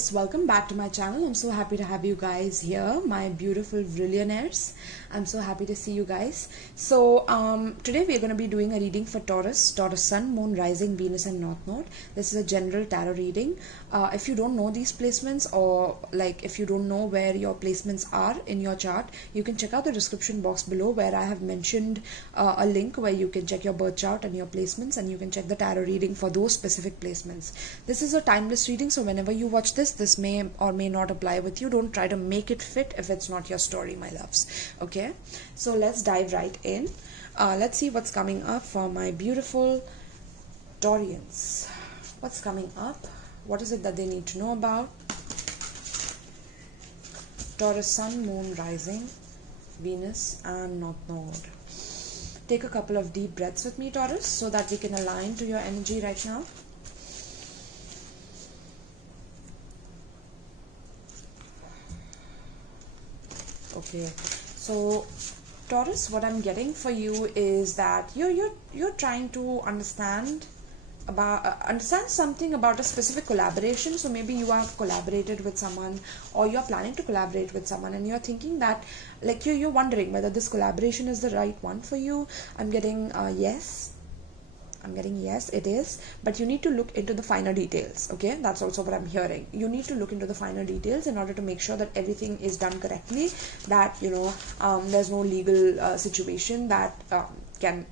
Taurus, welcome back to my channel. I'm so happy to have you guys here, my beautiful billionaires. I'm so happy to see you guys. So today we are going to be doing a reading for Taurus, Taurus Sun, Moon, Rising, Venus and North Node. This is a general tarot reading. If you don't know these placements, or like if you don't know where your placements are in your chart, you can check out the description box below where I have mentioned a link where you can check your birth chart and your placements, and you can check the tarot reading for those specific placements. This is a timeless reading, so whenever you watch this may or may not apply with you. Don't try to make it fit if it's not your story, my loves. Okay, so let's dive right in. Let's see what's coming up for my beautiful Taurians. What's coming up? What is it that they need to know about? Taurus Sun, Moon, Rising, Venus and North Node. Take a couple of deep breaths with me, Taurus, so that we can align to your energy right now. Okay, so Taurus, what I'm getting for you is that you're trying to understand something about a specific collaboration. So maybe you have collaborated with someone, or you're planning to collaborate with someone, and you're thinking that, like, you're wondering whether this collaboration is the right one for you. I'm getting yes. I'm getting yes, it is, but you need to look into the finer details. Okay, that's also what I'm hearing. You need to look into the finer details in order to make sure that everything is done correctly, that there's no legal situation that can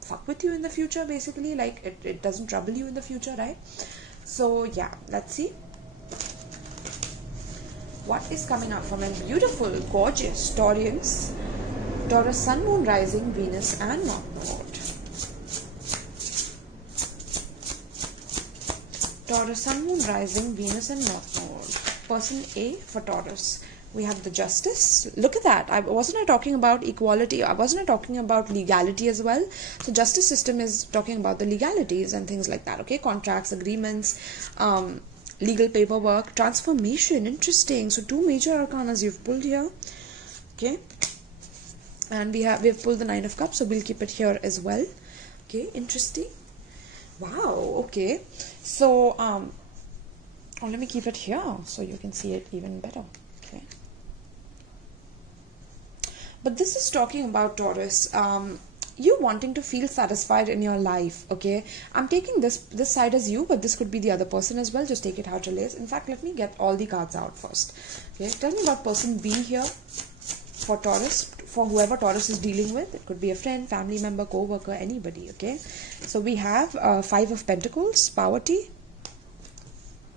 fuck with you in the future, basically, like it doesn't trouble you in the future, right? So yeah, let's see what is coming up for my beautiful, gorgeous Taurians. Taurus Sun, Moon, Rising, Venus and North Node. Taurus Sun, Moon, Rising, Venus and North Node. Person A for Taurus. We have the Justice. Look at that. Wasn't I talking about equality? Wasn't I talking about legality as well? So justice system is talking about the legalities and things like that. Okay, contracts, agreements, legal paperwork, transformation. Interesting. So two major arcanas you've pulled here. Okay, and we have pulled the Nine of Cups, so we'll keep it here as well. Okay, interesting. Wow. Okay, so let me keep it here so you can see it even better. Okay, but this is talking about Taurus, you wanting to feel satisfied in your life. Okay, I'm taking this side as you, but this could be the other person as well. Just take it how it is. In fact, let me get all the cards out first. Okay, tell me about person B here for Taurus, for whoever Taurus is dealing with. It could be a friend, family member, co-worker, anybody. Okay, so we have Five of Pentacles, poverty.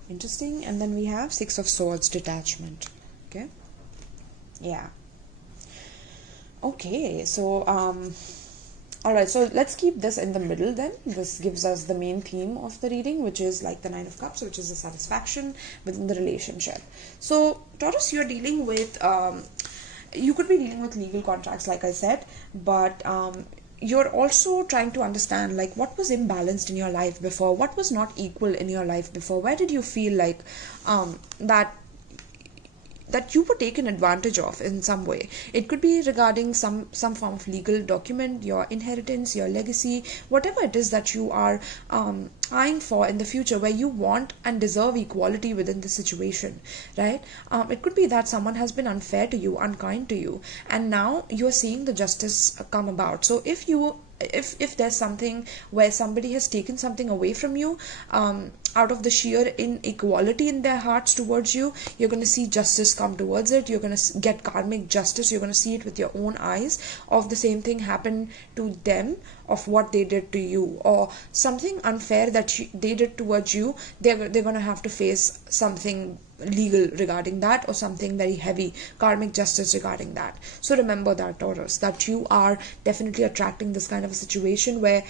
Interesting. And then we have Six of Swords, detachment. Okay, yeah. Okay, so all right, so let's keep this in the middle then. This gives us the main theme of the reading, which is like the Nine of Cups, which is the satisfaction within the relationship. So Taurus, you're dealing with you could be dealing with legal contracts, like I said, but you're also trying to understand, like, what was imbalanced in your life before, what was not equal in your life before, where did you feel like that you were taken advantage of in some way. It could be regarding some form of legal document, your inheritance, your legacy, whatever it is that you are eyeing for in the future, where you want and deserve equality within the situation, right? It could be that someone has been unfair to you, unkind to you, and now you're seeing the justice come about. So if there's something where somebody has taken something away from you, out of the sheer inequality in their hearts towards you, you're going to see justice come towards it. You're going to get karmic justice. You're going to see it with your own eyes, of the same thing happen to them, of what they did to you, or something unfair that they did towards you. They're going to have to face something legal regarding that, or something very heavy, karmic justice regarding that. So remember that, Taurus, that you are definitely attracting this kind of a situation where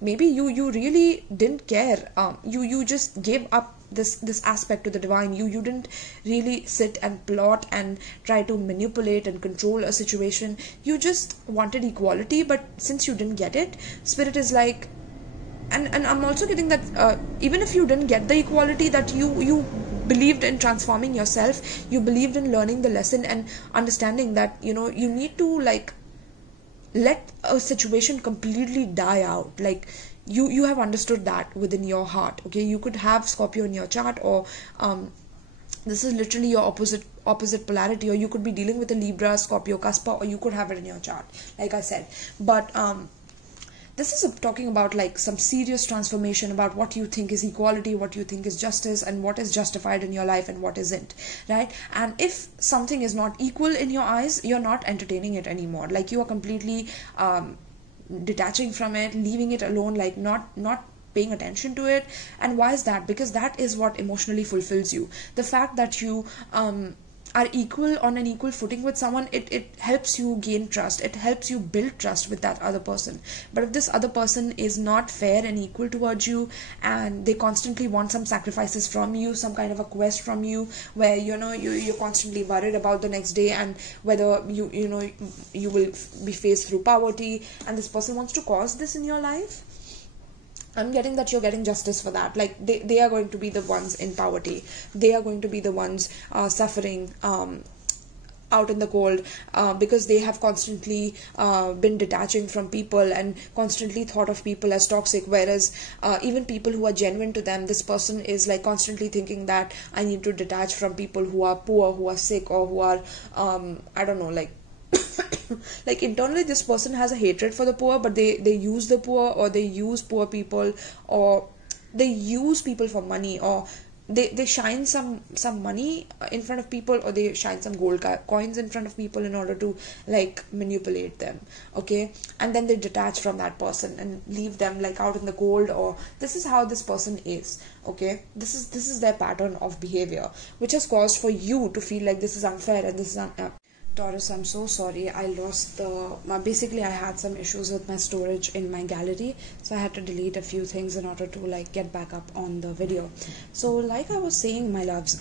maybe you really didn't care. You just gave up this aspect to the divine. You didn't really sit and plot and try to manipulate and control a situation. You just wanted equality, but since you didn't get it, Spirit is like, and I'm also getting that even if you didn't get the equality, that you believed in transforming yourself, you believed in learning the lesson and understanding that you need to, like, let a situation completely die out. Like, you have understood that within your heart. Okay, you could have Scorpio in your chart, or this is literally your opposite polarity, or you could be dealing with a Libra, Scorpio, Kaspa, or you could have it in your chart, like I said. But this is talking about like some serious transformation about what you think is equality, what you think is justice, and what is justified in your life and what isn't, right? And if something is not equal in your eyes, you're not entertaining it anymore. Like you are completely detaching from it, leaving it alone, like not paying attention to it. And why is that? Because that is what emotionally fulfills you. The fact that you are equal, on an equal footing with someone, it helps you gain trust, it helps you build trust with that other person. But if this other person is not fair and equal towards you, and they constantly want some sacrifices from you, some kind of a quest from you, where you're constantly worried about the next day, and whether you will be faced through poverty, and this person wants to cause this in your life, I'm getting that you're getting justice for that. Like they are going to be the ones in poverty. They are going to be the ones suffering out in the cold, because they have constantly been detaching from people and constantly thought of people as toxic, whereas even people who are genuine to them, this person is like constantly thinking that I need to detach from people who are poor, who are sick, or who are I don't know, like like internally this person has a hatred for the poor, but they use the poor, or they use poor people, or they use people for money, or they shine some money in front of people, or they shine some gold coins in front of people in order to like manipulate them. Okay, and then they detach from that person and leave them like out in the cold. Or this is how this person is. Okay, this is their pattern of behavior, which has caused for you to feel like this is unfair and this is Taurus, I'm so sorry. I lost basically I had some issues with my storage in my gallery, so I had to delete a few things in order to like get back up on the video. So like I was saying, my loves,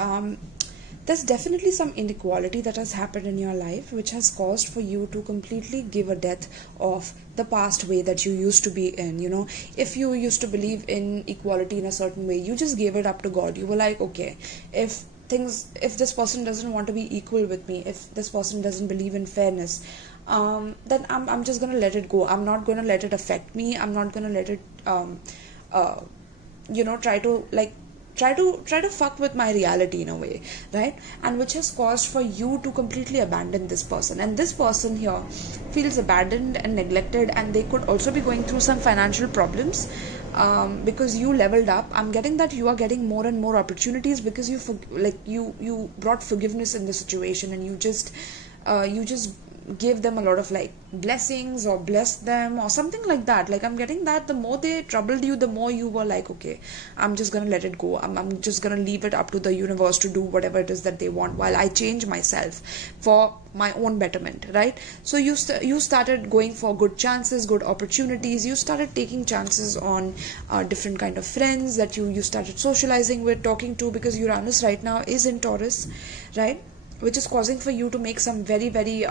there's definitely some inequality that has happened in your life, which has caused for you to completely give a death of the past way that you used to be in. If you used to believe in equality in a certain way, you just gave it up to God. You were like, okay, if this person doesn't want to be equal with me, if this person doesn't believe in fairness, then I'm just gonna let it go. I'm not gonna let it affect me. I'm not gonna let it try to fuck with my reality in a way, right? And which has caused for you to completely abandon this person. And this person here feels abandoned and neglected, and they could also be going through some financial problems, because you leveled up. I'm getting that you are getting more and more opportunities because you brought forgiveness in the situation, and you just give them a lot of like blessings, or blessed them, or something like that. Like I'm getting that the more they troubled you, the more you were like, okay, I'm just gonna let it go. I'm just gonna leave it up to the universe to do whatever it is that they want, while I change myself for my own betterment, right? So you started going for good chances, good opportunities. You started taking chances on different kind of friends that you started socializing with, talking to, because Uranus right now is in Taurus, right? Which is causing for you to make some very, very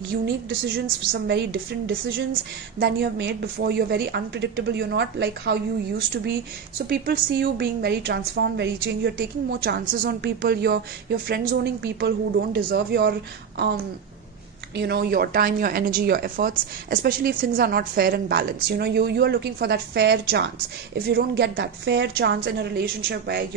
unique decisions, some very different decisions than you have made before. You're very unpredictable. You're not like how you used to be. So people see you being very transformed, very changed. You're taking more chances on people. You're friend zoning people who don't deserve your your time, your energy, your efforts, especially if things are not fair and balanced. You are looking for that fair chance. If you don't get that fair chance in a relationship where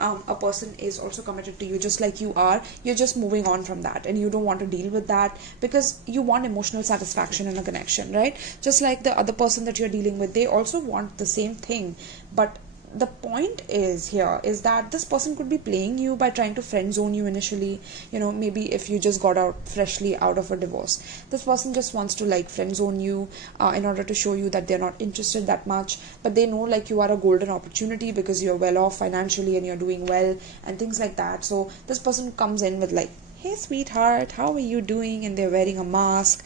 a person is also committed to you just like you are, you're just moving on from that, and you don't want to deal with that because you want emotional satisfaction in a connection, right? Just like the other person that you're dealing with, they also want the same thing. But the point is that this person could be playing you by trying to friend zone you initially. Maybe if you just got freshly out of a divorce, this person just wants to like friend zone you in order to show you that they're not interested that much, but they know like you are a golden opportunity because you're well off financially and you're doing well and things like that. So this person comes in with like, hey sweetheart, how are you doing? And they're wearing a mask.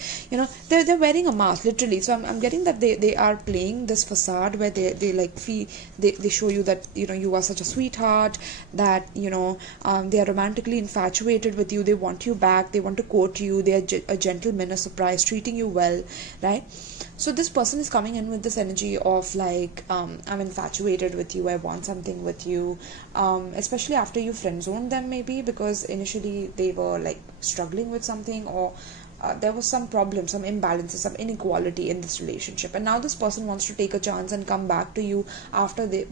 They're wearing a mask literally. So I'm getting that they are playing this facade where they like feel they show you that you are such a sweetheart, that they are romantically infatuated with you. They want you back, they want to court you, they are a gentleman, a surprise, treating you well, right? So this person is coming in with this energy of like, I'm infatuated with you, I want something with you, especially after you friend zoned them, maybe because initially they were like struggling with something, or there was some problem, some imbalances, some inequality in this relationship, and now this person wants to take a chance and come back to you after they,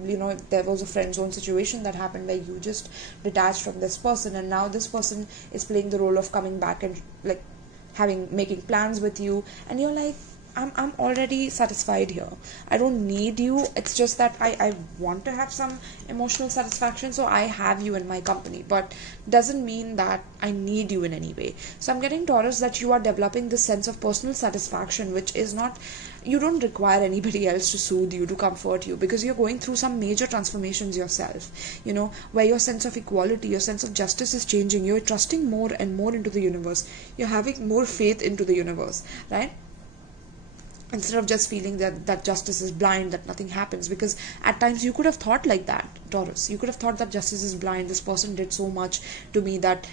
there was a friend zone situation that happened where you just detached from this person, and now this person is playing the role of coming back and like making plans with you, and you're like, I'm already satisfied here. I don't need you. It's just that I want to have some emotional satisfaction, so I have you in my company, but doesn't mean that I need you in any way. So I'm getting, Taurus, that you are developing this sense of personal satisfaction, which is not, you don't require anybody else to soothe you, to comfort you, because you're going through some major transformations yourself, where your sense of equality, your sense of justice is changing. You're trusting more and more into the universe. You're having more faith into the universe, right? Instead of just feeling that justice is blind, that nothing happens, because at times you could have thought like that, Taurus. You could have thought that justice is blind. This person did so much to me that,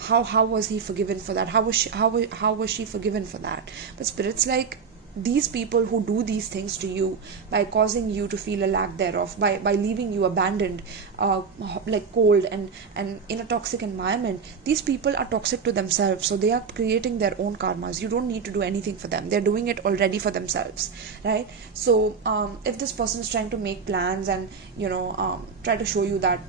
how was he forgiven for that? How was she forgiven for that? But Spirit's like, these people who do these things to you by causing you to feel a lack thereof, by leaving you abandoned, like cold and in a toxic environment, these people are toxic to themselves, so they are creating their own karmas. You don't need to do anything for them. They're doing it already for themselves, right? So if this person is trying to make plans and try to show you that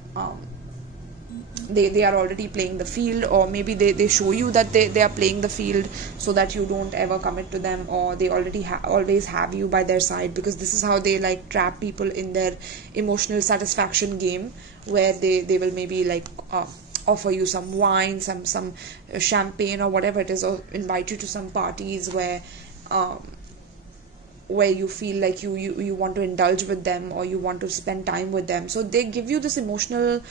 they are already playing the field, or maybe they show you that they are playing the field so that you don't ever commit to them, or they already always have you by their side, because this is how they like trap people in their emotional satisfaction game, where they will maybe like offer you some wine, some champagne or whatever it is, or invite you to some parties where you feel like you want to indulge with them, or you want to spend time with them. So they give you this emotional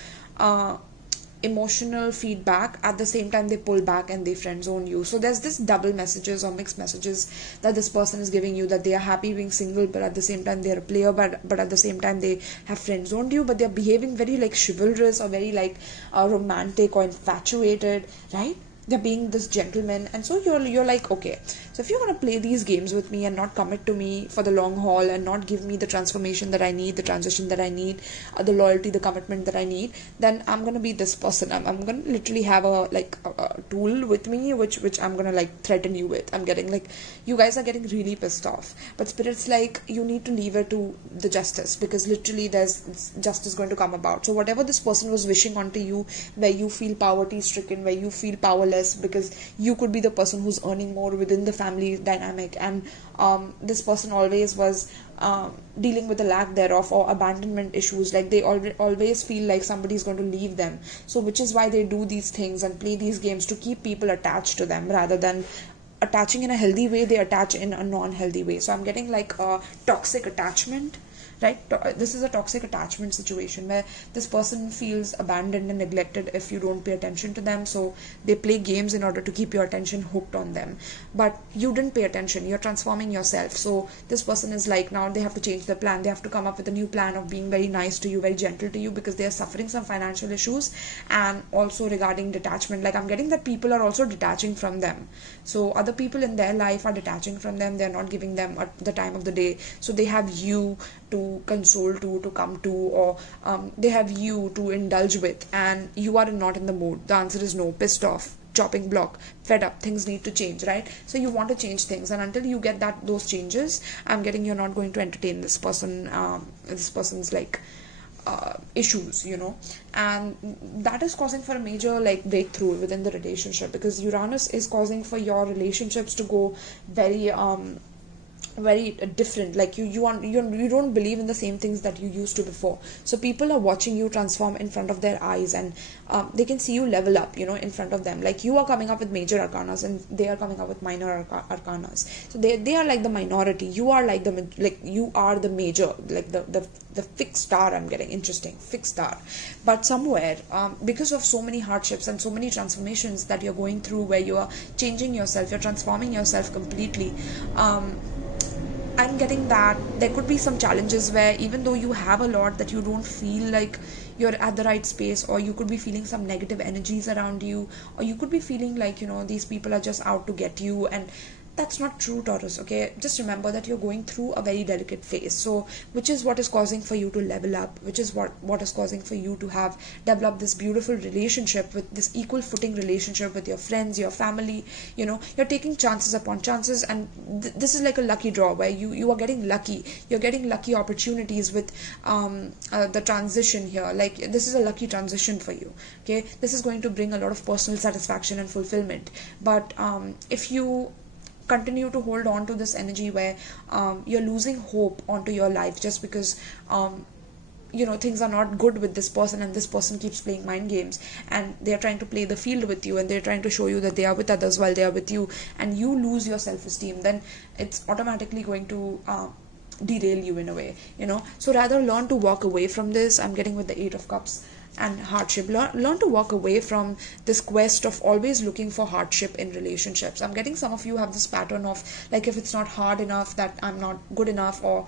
feedback. At the same time, they pull back and they friend zone you. So there's this double messages or mixed messages that this person is giving you, that they are happy being single, but at the same time they're a player, but at the same time they have friend zoned you, but they're behaving very like chivalrous, or very like romantic or infatuated, right? They're being this gentleman, and so you're like, okay, so if you're going to play these games with me and not commit to me for the long haul, and not give me the transformation that I need, the transition that I need, the loyalty, the commitment that I need, then I'm going to be this person. I'm going to literally have a tool with me, which I'm going to like threaten you with. I'm getting like, you guys are getting really pissed off, but Spirit's like, you need to leave it to the justice, because literally there's justice going to come about. So whatever this person was wishing onto you, where you feel poverty stricken, where you feel powerless, because you could be the person who's earning more within the family dynamic, and this person always was dealing with the lack thereof, or abandonment issues, like they always feel like somebody's going to leave them, so which is why they do these things and play these games to keep people attached to them, rather than attaching in a healthy way. They attach in a non-healthy way. So I'm getting like a toxic attachment, right? This is a toxic attachment situation where this person feels abandoned and neglected if you don't pay attention to them, so they play games in order to keep your attention hooked on them, but you didn't pay attention. You're transforming yourself, so this person is like, now they have to change their plan. They have to come up with a new plan of being very nice to you, very gentle to you, because they are suffering some financial issues. And also regarding detachment, like I'm getting that people are also detaching from them, so other people in their life are detaching from them. They're not giving them the time of the day, so they have you to console to come to, or they have you to indulge with, and you are not in the mood. The answer is no. Pissed off, chopping block, fed up, things need to change, right? So you want to change things, and until you get those changes, I'm getting you're not going to entertain this person, this person's like issues, and that is causing for a major like breakthrough within the relationship, because Uranus is causing for your relationships to go very different. Like you don't believe in the same things that you used to before, so people are watching you transform in front of their eyes, and they can see you level up in front of them. Like you are coming up with major arcanas, and they are coming up with minor arcanas, so they are like the minority, you are like you are the major, like the fixed star. I'm getting interesting fixed star, but somewhere because of so many hardships and so many transformations that you're going through, where you are changing yourself, you're transforming yourself completely, I'm getting that there could be some challenges where even though you have a lot, that you don't feel like you're at the right space, or you could be feeling some negative energies around you, or you could be feeling like these people are just out to get you, and that's not true, Taurus. Okay, just remember that you're going through a very delicate phase, so which is what is causing for you to level up, which is what is causing for you to have developed this beautiful relationship, with this equal footing relationship with your friends, your family. You know, you're taking chances upon chances, and this is like a lucky draw where you are getting lucky. You're getting lucky opportunities with the transition here. Like, this is a lucky transition for you. Okay, this is going to bring a lot of personal satisfaction and fulfillment. But if you continue to hold on to this energy where you're losing hope onto your life just because you know, things are not good with this person, and this person keeps playing mind games, and they're trying to play the field with you, and they're trying to show you that they are with others while they are with you, and you lose your self-esteem, then it's automatically going to derail you in a way, you know. So rather learn to walk away from this. I'm getting with the 8 of Cups and hardship. Learn to walk away from this quest of always looking for hardship in relationships. I'm getting some of you have this pattern of, like, if it's not hard enough, that I'm not good enough, or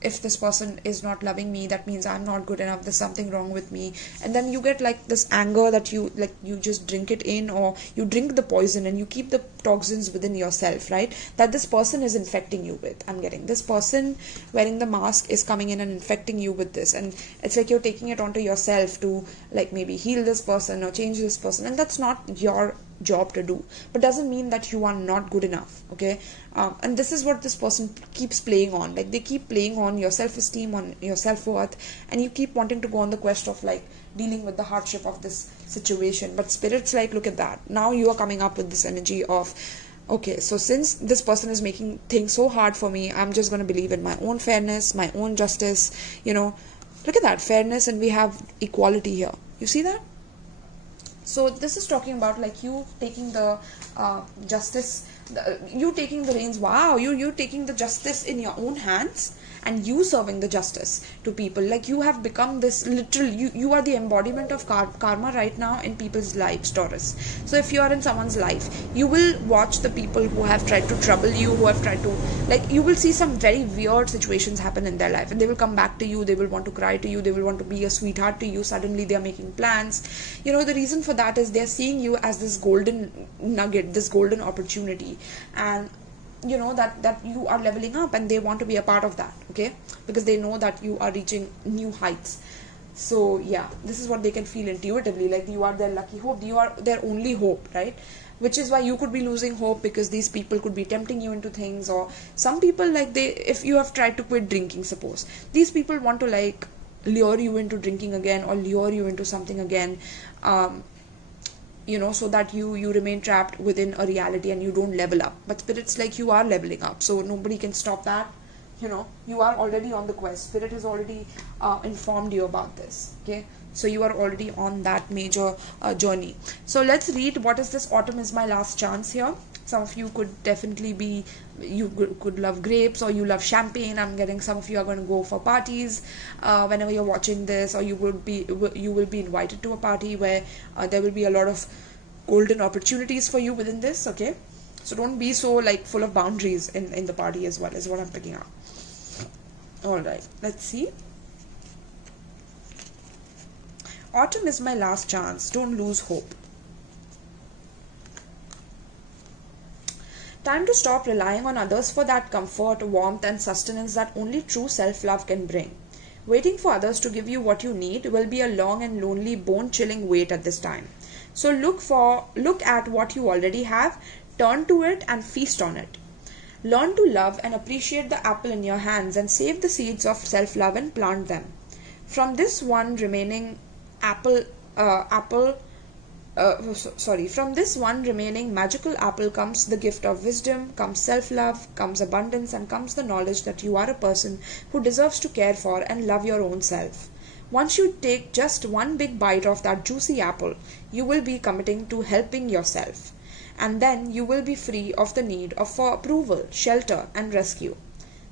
if this person is not loving me, that means I'm not good enough, there's something wrong with me. And then you get like this anger that you just drink it in, or you drink the poison and you keep the toxins within yourself, right, that this person is infecting you with. I'm getting this person wearing the mask is coming in and infecting you with this, and it's like you're taking it onto yourself to, like, maybe heal this person or change this person, and that's not your job to do, but doesn't mean that you are not good enough. Okay, and this is what this person keeps playing on. Like, they keep playing on your self-esteem, on your self-worth, and you keep wanting to go on the quest of like dealing with the hardship of this situation. But spirit's like, look at that, now you are coming up with this energy of, okay, so since this person is making things so hard for me, I'm just going to believe in my own fairness, my own justice, you know. Look at that, fairness, and we have equality here. You see that? So this is talking about like you taking the justice, you taking the reins. Wow, you taking the justice in your own hands, and you serving the justice to people. Like, you have become this literal, you are the embodiment of karma right now in people's lives, Taurus. So if you are in someone's life, you will watch the people who have tried to trouble you, who have tried to, like, you will see some very weird situations happen in their life, and they will come back to you, they will want to cry to you, they will want to be a sweetheart to you. Suddenly they are making plans. You know, the reason for that is they're seeing you as this golden nugget, this golden opportunity, and you know that you are leveling up, and they want to be a part of that. Okay, because they know that you are reaching new heights. So yeah, this is what they can feel intuitively, like you are their lucky hope, you are their only hope, right? Which is why you could be losing hope, because these people could be tempting you into things. Or some people, like, if you have tried to quit drinking, suppose, these people want to like lure you into drinking again, or lure you into something again, you know, so that you remain trapped within a reality and you don't level up. But spirit's like, you are leveling up, so nobody can stop that. You know, you are already on the quest. Spirit has already informed you about this. Okay, so you are already on that major journey. So let's read what is this autumn is my last chance here. Some of you could definitely be, you could love grapes, or you love champagne. I'm getting some of you are going to go for parties whenever you're watching this, or you will be invited to a party where there will be a lot of golden opportunities for you within this. Okay, so don't be so like full of boundaries in the party as well, is what I'm picking up. All right, let's see. Autumn is my last chance. Don't lose hope. Time to stop relying on others for that comfort, warmth, and sustenance that only true self-love can bring. Waiting for others to give you what you need will be a long and lonely, bone-chilling wait at this time. So look at what you already have, turn to it, and feast on it. Learn to love and appreciate the apple in your hands, and save the seeds of self-love and plant them. From this one remaining from this one remaining magical apple comes the gift of wisdom, comes self-love, comes abundance, and comes the knowledge that you are a person who deserves to care for and love your own self. Once you take just one big bite of that juicy apple, you will be committing to helping yourself. And then you will be free of the need for approval, shelter, and rescue.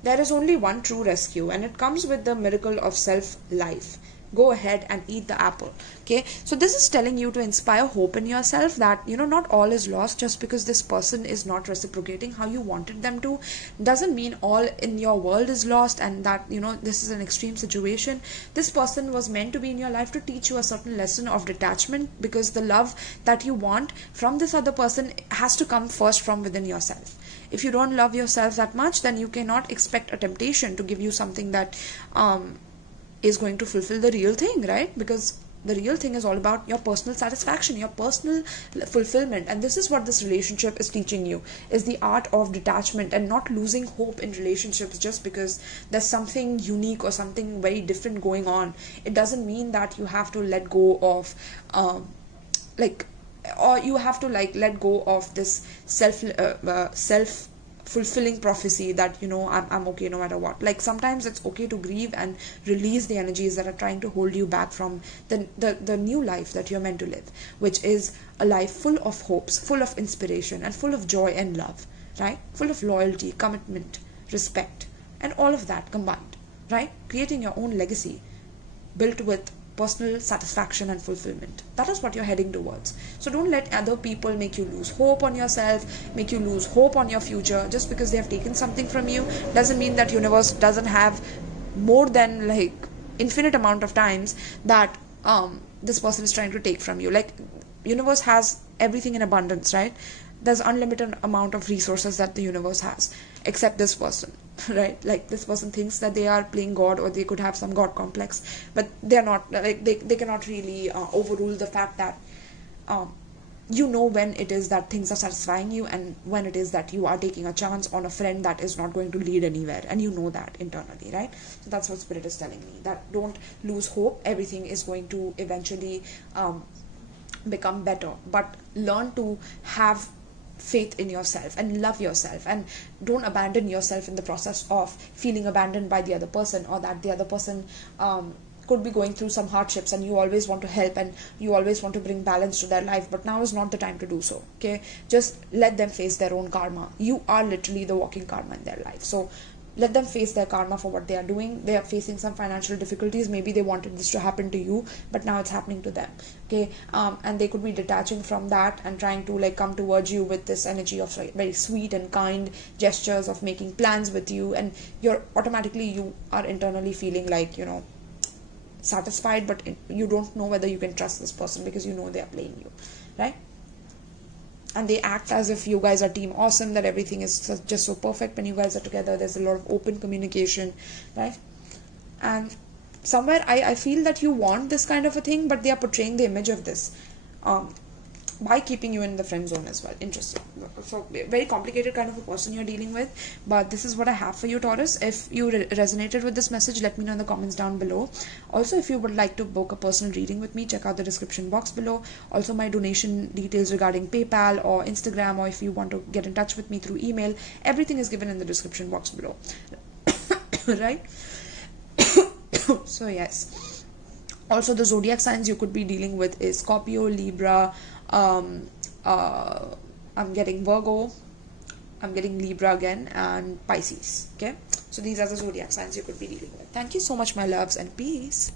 There is only one true rescue, and it comes with the miracle of self-life. Go ahead and eat the apple. Okay, so this is telling you to inspire hope in yourself, that you know, not all is lost. Just because this person is not reciprocating how you wanted them to, doesn't mean all in your world is lost, and that, you know, this is an extreme situation. This person was meant to be in your life to teach you a certain lesson of detachment, because the love that you want from this other person has to come first from within yourself. If you don't love yourself that much, then you cannot expect a temptation to give you something that is going to fulfill the real thing, right? Because the real thing is all about your personal satisfaction, your personal fulfillment. And this is what this relationship is teaching you, is the art of detachment and not losing hope in relationships just because there's something unique or something very different going on. It doesn't mean that you have to let go of or you have to let go of this self fulfilling prophecy that, you know, I'm okay no matter what. Like, sometimes it's okay to grieve and release the energies that are trying to hold you back from the new life that you're meant to live, which is a life full of hopes, full of inspiration, and full of joy and love, right? Full of loyalty, commitment, respect, and all of that combined, right? Creating your own legacy built with personal satisfaction and fulfillment. That is what you're heading towards. So don't let other people make you lose hope on yourself, make you lose hope on your future. Just because they have taken something from you doesn't mean that universe doesn't have more than like infinite amount of times that this person is trying to take from you. Like, universe has everything in abundance, right? There's unlimited amount of resources that the universe has, except this person, right? Like, this person thinks that they are playing God, or they could have some God complex, but they're not. Like, they cannot really overrule the fact that you know when it is that things are satisfying you, and when it is that you are taking a chance on a friend that is not going to lead anywhere, and you know that internally, right? So that's what Spirit is telling me, that don't lose hope. Everything is going to eventually become better, but learn to have faith in yourself and love yourself, and don't abandon yourself in the process of feeling abandoned by the other person, or that the other person could be going through some hardships and you always want to help and you always want to bring balance to their life, but now is not the time to do so. Okay, just let them face their own karma. You are literally the walking karma in their life, so let them face their karma for what they are doing. They are facing some financial difficulties. Maybe they wanted this to happen to you, but now it's happening to them. Okay, and they could be detaching from that and trying to like come towards you with this energy of like very sweet and kind gestures of making plans with you, and you're automatically, you are internally feeling like, you know, satisfied, but you don't know whether you can trust this person because you know they are playing you, right? And they act as if you guys are team awesome, that everything is just so perfect when you guys are together. There's a lot of open communication, right? And somewhere I feel that you want this kind of a thing, but they are portraying the image of this by keeping you in the friend zone as well. Interesting. So very complicated kind of a person you're dealing with, but this is what I have for you, Taurus. If you resonated with this message, let me know in the comments down below. Also, if you would like to book a personal reading with me, check out the description box below. Also, my donation details regarding PayPal or Instagram, or if you want to get in touch with me through email, everything is given in the description box below. Right? So yes. Also, the zodiac signs you could be dealing with is Scorpio, Libra, I'm getting Virgo, I'm getting Libra again, and Pisces. Okay, so these are the zodiac signs you could be dealing with. Thank you so much, my loves, and peace.